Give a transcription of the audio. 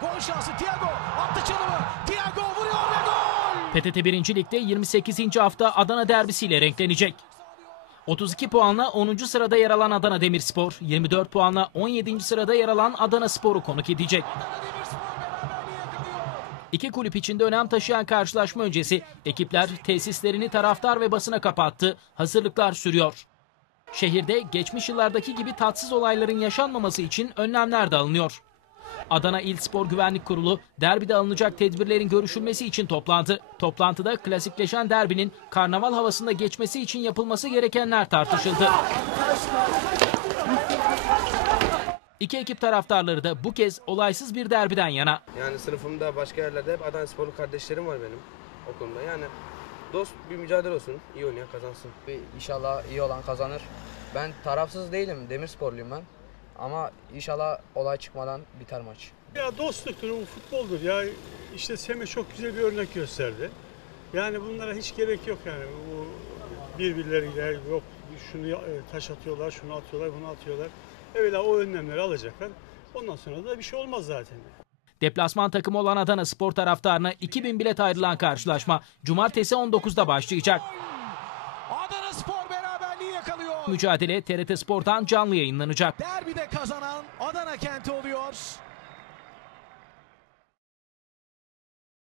Gol şansı Thiago. Attı çalımı. Thiago vuruyor ve gol. PTT 1. Lig'de 28. hafta Adana derbisiyle renklenecek. 32 puanla 10. sırada yer alan Adana Demirspor, 24 puanla 17. sırada yer alan Adana Spor'u konuk edecek. İki kulüp içinde önem taşıyan karşılaşma öncesi ekipler tesislerini taraftar ve basına kapattı. Hazırlıklar sürüyor. Şehirde geçmiş yıllardaki gibi tatsız olayların yaşanmaması için önlemler de alınıyor. Adana İl Spor Güvenlik Kurulu derbide alınacak tedbirlerin görüşülmesi için toplandı. Toplantıda klasikleşen derbinin karnaval havasında geçmesi için yapılması gerekenler tartışıldı. İki ekip taraftarları da bu kez olaysız bir derbiden yana. Yani sınıfımda başka yerlerde hep Adana Sporlu kardeşlerim var benim okulumda. Yani dost bir mücadele olsun. iyi oynayan kazansın. İnşallah iyi olan kazanır. Ben tarafsız değilim. Demirsporluyum ben. Ama inşallah olay çıkmadan biter maç. Ya dostluktur, bu futboldur ya. İşte Semih çok güzel bir örnek gösterdi. Yani bunlara hiç gerek yok yani. Bu birbirleriyle yok şunu e, taş atıyorlar, şunu atıyorlar, bunu atıyorlar. Evvela o önlemleri alacaklar. Ondan sonra da bir şey olmaz zaten. Deplasman takımı olan Adana Spor taraftarına 2000 bilet ayrılan karşılaşma cumartesi 19'da başlayacak. Adana Spor. Mücadele TRT Spor'dan canlı yayınlanacak. Derbide kazanan Adana kenti oluyor.